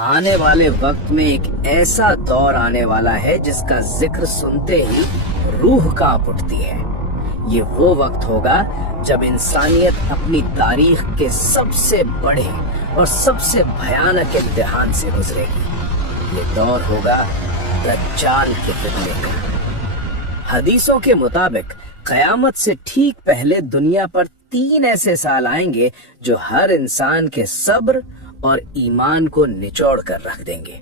آنے والے وقت میں ایک ایسا دور آنے والا ہے جس کا ذکر سنتے ہی روح کانپ اٹھتی ہے۔ یہ وہ وقت ہوگا جب انسانیت اپنی تاریخ کے سب سے بڑے اور سب سے بھیانک امتحان سے گزرے گی۔ یہ دور ہوگا دجال کے فتنے کا۔ حدیثوں کے مطابق قیامت سے ٹھیک پہلے دنیا پر 3 ایسے سال آئیں گے جو ہر انسان کے صبر اور ایمان کو نچوڑ کر رکھ دیں گے۔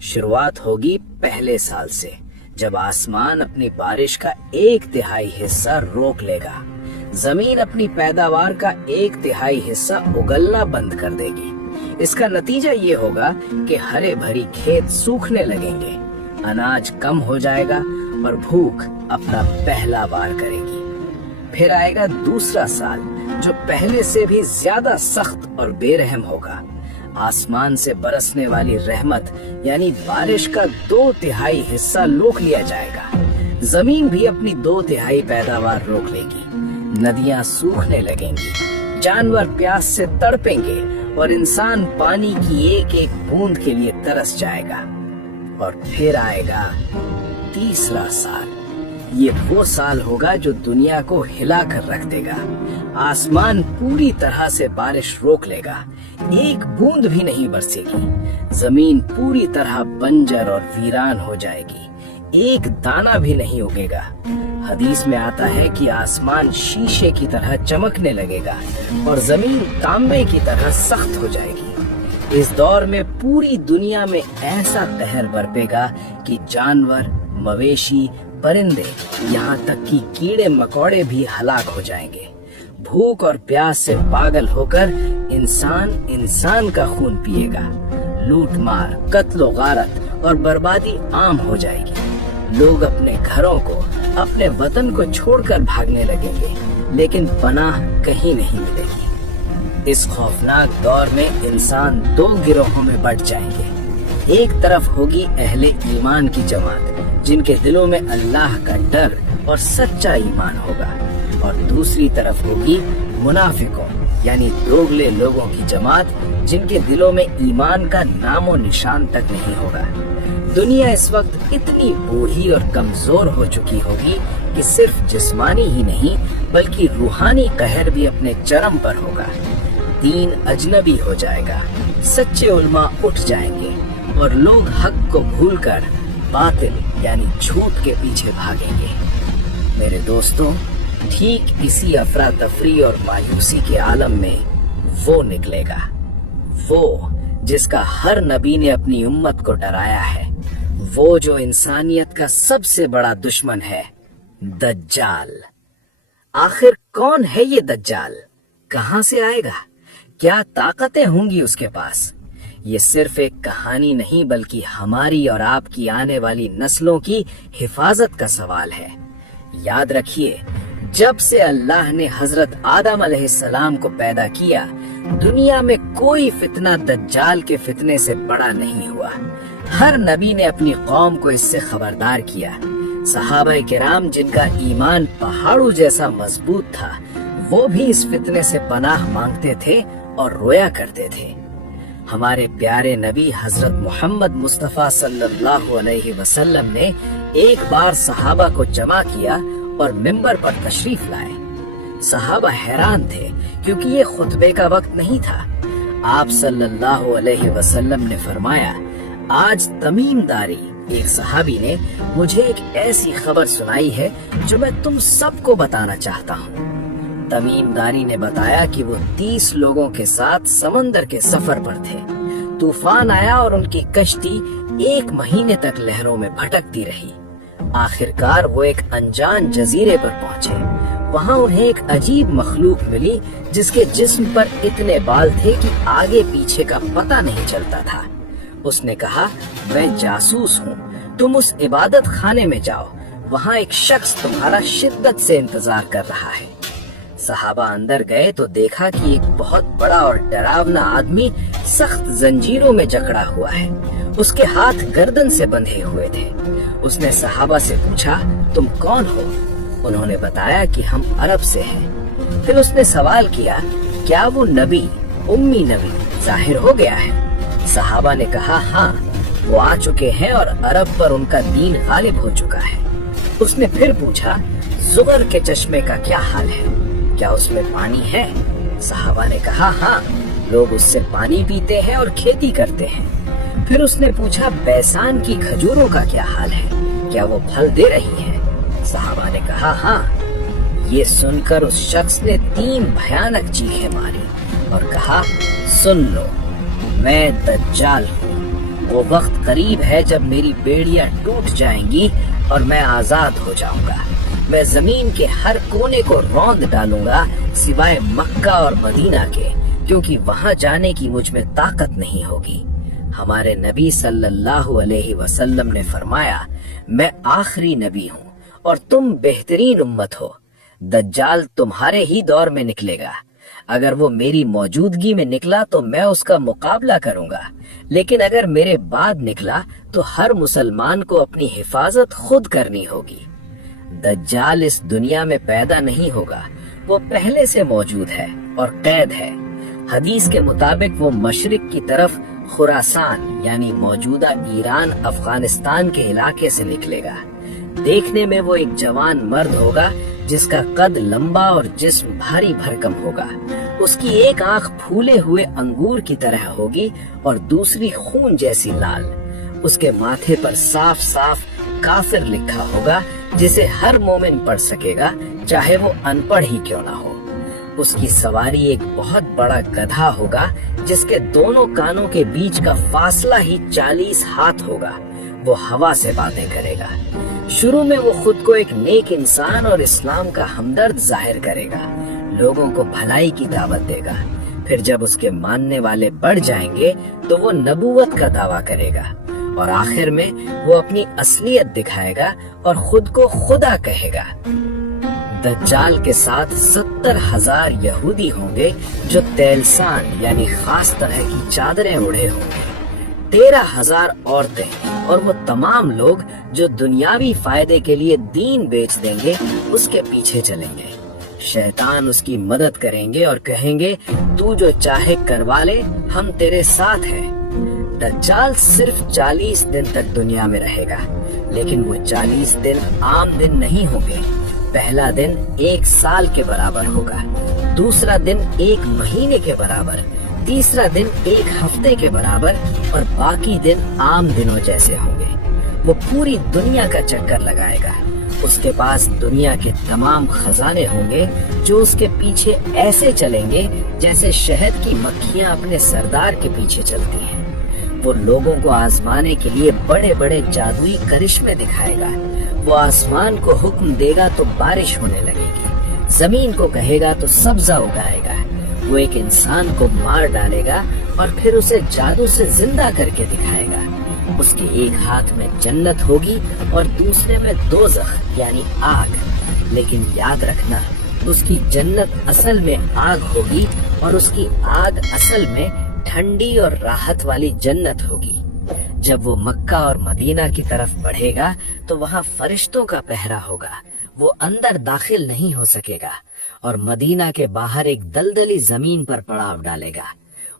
شروعات ہوگی پہلے سال سے، جب آسمان اپنی بارش کا 1/3 حصہ روک لے گا، زمین اپنی پیداوار کا 1/3 حصہ اگلنا بند کر دے گی۔ اس کا نتیجہ یہ ہوگا کہ ہرے بھری کھیت سوکھنے لگیں گے، اناج کم ہو جائے گا اور بھوک اپنا پہلا وار کرے گی۔ پھر آئے گا دوسرا سال جو پہلے سے بھی زیادہ سخت اور بے رحم ہوگا۔ آسمان سے برسنے والی رحمت یعنی بارش کا 2/3 حصہ روک لیا جائے گا، زمین بھی اپنی 2/3 پیداوار روک لے گی، ندیاں سوکھنے لگیں گی، جانور پیاس سے تڑپیں گے اور انسان پانی کی ایک ایک بوند کے لیے ترس جائے گا۔ اور پھر آئے گا تیسرا سال۔ یہ وہ سال ہوگا جو دنیا کو ہلا کر رکھ دے گا۔ آسمان پوری طرح سے بارش روک لے گا، ایک بوند بھی نہیں برسے گی، زمین پوری طرح بنجر اور ویران ہو جائے گی، ایک دانہ بھی نہیں اگے گا۔ حدیث میں آتا ہے کہ آسمان شیشے کی طرح چمکنے لگے گا اور زمین تانبے کی طرح سخت ہو جائے گی۔ اس دور میں پوری دنیا میں ایسا قہر برپے گا کہ جانور، مویشی، پرندے، یہاں تک کہ کیڑے مکوڑے بھی ہلاک ہو جائیں گے۔ بھوک اور پیاس سے پاگل ہو کر انسان کا خون پیے گا۔ لوٹ مار، قتل و غارت اور بربادی عام ہو جائے گی۔ لوگ اپنے گھروں کو، اپنے وطن کو چھوڑ کر بھاگنے لگیں گے، لیکن پناہ کہیں نہیں ملے گی۔ اس خوفناک دور میں انسان 2 گروہوں میں بٹ جائیں گے۔ ایک طرف ہوگی اہل ایمان کی جماعت جن کے دلوں میں اللہ کا ڈر اور سچا ایمان ہوگا، اور دوسری طرف ہوگی منافقوں یعنی دوگلے لوگوں کی جماعت جن کے دلوں میں ایمان کا نام و نشان تک نہیں ہوگا۔ دنیا اس وقت اتنی بوڑھی اور کمزور ہو چکی ہوگی کہ صرف جسمانی ہی نہیں بلکہ روحانی قہر بھی اپنے چرم پر ہوگا۔ دین اجنبی ہو جائے گا، سچے علماء اٹھ جائیں گے اور لوگ حق کو بھول کر باطل یعنی جھوٹ کے پیچھے بھاگیں گے۔ میرے دوستوں، ٹھیک اسی افراتفری اور مایوسی کے عالم میں وہ نکلے گا، وہ جس کا ہر نبی نے اپنی امت کو ڈرایا ہے، وہ جو انسانیت کا سب سے بڑا دشمن ہے، دجال۔ آخر کون ہے یہ دجال؟ کہاں سے آئے گا؟ کیا طاقتیں ہوں گی اس کے پاس؟ یہ صرف ایک کہانی نہیں بلکہ ہماری اور آپ کی آنے والی نسلوں کی حفاظت کا سوال ہے۔ یاد رکھیے، جب سے اللہ نے حضرت آدم علیہ السلام کو پیدا کیا، دنیا میں کوئی فتنہ دجال کے فتنے سے بڑا نہیں ہوا۔ ہر نبی نے اپنی قوم کو اس سے خبردار کیا۔ صحابہ کرام جن کا ایمان پہاڑوں جیسا مضبوط تھا، وہ بھی اس فتنے سے پناہ مانگتے تھے اور رویا کرتے تھے۔ ہمارے پیارے نبی حضرت محمد مصطفیٰ صلی اللہ علیہ وسلم نے ایک بار صحابہ کو جمع کیا اور منبر پر تشریف لائے۔ صحابہ حیران تھے کیونکہ یہ خطبے کا وقت نہیں تھا۔ آپ صلی اللہ علیہ وسلم نے فرمایا، آج تمیم داری ایک صحابی نے مجھے ایک ایسی خبر سنائی ہے جو میں تم سب کو بتانا چاہتا ہوں۔ تمیم داری نے بتایا کہ وہ 30 لوگوں کے ساتھ سمندر کے سفر پر تھے۔ طوفان آیا اور ان کی کشتی 1 مہینے تک لہروں میں بھٹکتی رہی۔ آخرکار وہ ایک انجان جزیرے پر پہنچے۔ وہاں انہیں ایک عجیب مخلوق ملی جس کے جسم پر اتنے بال تھے کہ آگے پیچھے کا پتہ نہیں چلتا تھا۔ اس نے کہا، میں جاسوس ہوں، تم اس عبادت خانے میں جاؤ، وہاں ایک شخص تمہارا شدت سے انتظار کر رہا ہے۔ صحابہ اندر گئے تو دیکھا کہ ایک بہت بڑا اور ڈراونا آدمی سخت زنجیروں میں جکڑا ہوا ہے۔ اس کے ہاتھ گردن سے بندھے ہوئے تھے۔ اس نے صحابہ سے پوچھا، تم کون ہو؟ انہوں نے بتایا کہ ہم عرب سے ہیں۔ پھر اس نے سوال کیا، کیا وہ نبی، امی نبی ظاہر ہو گیا ہے؟ صحابہ نے کہا ہاں وہ آ چکے ہیں اور عرب پر ان کا دین غالب ہو چکا ہے۔ اس نے پھر پوچھا زغر کے چشمے کا کیا حال ہے، کیا اس میں پانی ہے؟ صحابہ نے کہا ہاں لوگ اس سے پانی پیتے ہیں اور کھیتی کرتے ہیں۔ پھر اس نے پوچھا بیسان کی کھجوروں کا کیا حال ہے، کیا وہ پھل دے رہی ہیں؟ صحابہ نے کہا ہاں۔ یہ سن کر اس شخص نے 3 بھیانک چیخیں ماری اور کہا سن لو میں دجال ہوں، وہ وقت قریب ہے جب میری بیڑیاں ٹوٹ جائیں گی اور میں آزاد ہو جاؤں گا۔ میں زمین کے ہر کونے کو روند ڈالوں گا سوائے مکہ اور مدینہ کے، کیونکہ وہاں جانے کی مجھ میں طاقت نہیں ہوگی۔ ہمارے نبی صلی اللہ علیہ وسلم نے فرمایا میں آخری نبی ہوں اور تم بہترین امت ہو۔ دجال تمہارے ہی دور میں نکلے گا، اگر وہ میری موجودگی میں نکلا تو میں اس کا مقابلہ کروں گا، لیکن اگر میرے بعد نکلا تو ہر مسلمان کو اپنی حفاظت خود کرنی ہوگی۔ دجال اس دنیا میں پیدا نہیں ہوگا، وہ پہلے سے موجود ہے اور قید ہے۔ حدیث کے مطابق وہ مشرق کی طرف خراسان یعنی موجودہ ایران افغانستان کے علاقے سے نکلے گا۔ دیکھنے میں وہ ایک جوان مرد ہوگا جس کا قد لمبا اور جسم بھاری بھرکم ہوگا۔ اس کی ایک آنکھ پھولے ہوئے انگور کی طرح ہوگی اور دوسری خون جیسی لال۔ اس کے ماتھے پر صاف صاف کافر لکھا ہوگا جسے ہر مومن پڑھ سکے گا چاہے وہ ان پڑھ ہی کیوں نہ ہو۔ اس کی سواری ایک بہت بڑا گدھا ہوگا جس کے دونوں کانوں کے بیچ کا فاصلہ ہی 40 ہاتھ ہوگا۔ وہ ہوا سے باتیں کرے گا۔ شروع میں وہ خود کو ایک نیک انسان اور اسلام کا ہمدرد ظاہر کرے گا، لوگوں کو بھلائی کی دعوت دے گا۔ پھر جب اس کے ماننے والے بڑھ جائیں گے تو وہ نبوت کا دعویٰ کرے گا، اور آخر میں وہ اپنی اصلیت دکھائے گا اور خود کو خدا کہے گا۔ دجال کے ساتھ 70,000 یہودی ہوں گے جو تیلسان یعنی خاص طرح کی چادریں اڑے ہوں گے، 13,000 عورتیں، اور وہ تمام لوگ جو دنیاوی فائدے کے لیے دین بیچ دیں گے اس کے پیچھے چلیں گے۔ شیطان اس کی مدد کریں گے اور کہیں گے تو جو چاہے کروا لے، ہم تیرے ساتھ ہیں۔ دجال صرف 40 دن تک دنیا میں رہے گا، لیکن وہ 40 دن عام دن نہیں ہوں گے۔ پہلا دن 1 سال کے برابر ہوگا، دوسرا دن 1 مہینے کے برابر، تیسرا دن 1 ہفتے کے برابر، اور باقی دن عام دنوں جیسے ہوں گے۔ وہ پوری دنیا کا چکر لگائے گا۔ اس کے پاس دنیا کے تمام خزانے ہوں گے جو اس کے پیچھے ایسے چلیں گے جیسے شہد کی مکھیاں اپنے سردار کے پیچھے چلتی ہیں۔ وہ لوگوں کو آزمانے کے لیے بڑے بڑے جادوئی کرشمے دکھائے گا۔ وہ آسمان کو حکم دے گا تو بارش ہونے لگے گی، زمین کو کہے گا تو سبزہ اگائے گا۔ وہ ایک انسان کو مار ڈالے گا اور پھر اسے جادو سے زندہ کر کے دکھائے گا۔ اس کے ایک ہاتھ میں جنت ہوگی اور دوسرے میں دوزخ یعنی آگ، لیکن یاد رکھنا اس کی جنت اصل میں آگ ہوگی اور اس کی آگ اصل میں ٹھنڈی اور راحت والی جنت ہوگی۔ جب وہ مکہ اور مدینہ کی طرف بڑھے گا تو وہاں فرشتوں کا پہرا ہوگا، وہ اندر داخل نہیں ہو سکے گا، اور مدینہ کے باہر ایک دلدلی زمین پر پڑاؤ ڈالے گا۔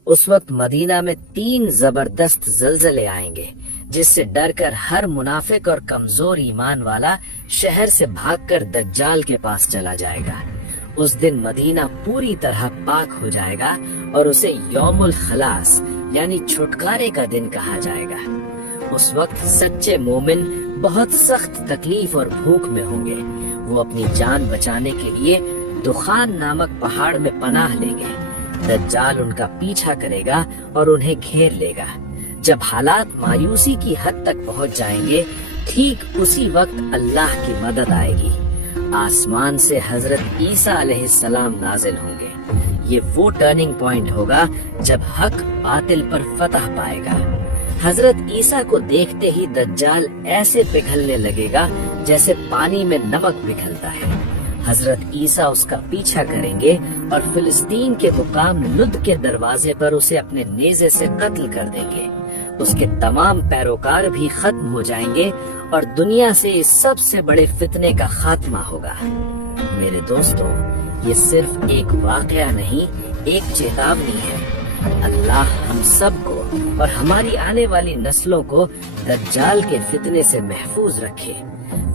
اس وقت مدینہ میں 3 زبردست زلزلے آئیں گے جس سے ڈر کر ہر منافق اور کمزور ایمان والا شہر سے بھاگ کر دجال کے پاس چلا جائے گا۔ اس دن مدینہ پوری طرح پاک ہو جائے گا اور اسے یوم الخلاص یعنی چھٹکارے کا دن کہا جائے گا۔ اس وقت سچے مومن بہت سخت تکلیف اور بھوک میں ہوں گے۔ وہ اپنی جان بچانے کے لیے دخان نامک پہاڑ میں پناہ لیں گے۔ دجال ان کا پیچھا کرے گا اور انہیں گھیر لے گا۔ جب حالات مایوسی کی حد تک پہنچ جائیں گے، ٹھیک اسی وقت اللہ کی مدد آئے گی۔ آسمان سے حضرت عیسیٰ علیہ السلام نازل ہوں گے۔ یہ وہ ٹرننگ پوائنٹ ہوگا جب حق باطل پر فتح پائے گا۔ حضرت عیسیٰ کو دیکھتے ہی دجال ایسے پگھلنے لگے گا جیسے پانی میں نمک پگھلتا ہے۔ حضرت عیسیٰ اس کا پیچھا کریں گے اور فلسطین کے مقام لد کے دروازے پر اسے اپنے نیزے سے قتل کر دیں گے۔ اس کے تمام پیروکار بھی ختم ہو جائیں گے اور دنیا سے اس سب سے بڑے فتنے کا خاتمہ ہوگا۔ میرے دوستوں، یہ صرف ایک واقعہ نہیں، ایک چیتاونی ہے۔ اللہ ہم سب کو اور ہماری آنے والی نسلوں کو دجال کے فتنے سے محفوظ رکھے۔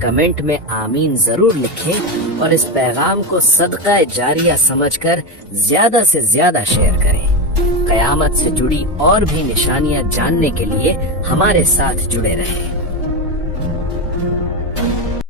کمنٹ میں آمین ضرور لکھیں اور اس پیغام کو صدقہ جاریہ سمجھ کر زیادہ سے زیادہ شیئر کریں۔ قیامت سے جڑی اور بھی نشانیاں جاننے کے لیے ہمارے ساتھ جڑے رہیں۔